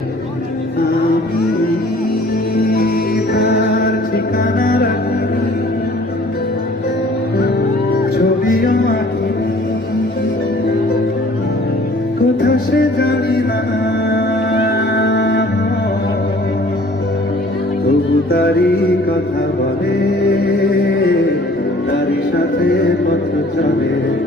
আমি তার ঠিকানা রাখিনি, ছবিও আঁকিনি, কোথা সে জানি না, তবু তারি কথা বলে, তারি সাথে পথ চলে।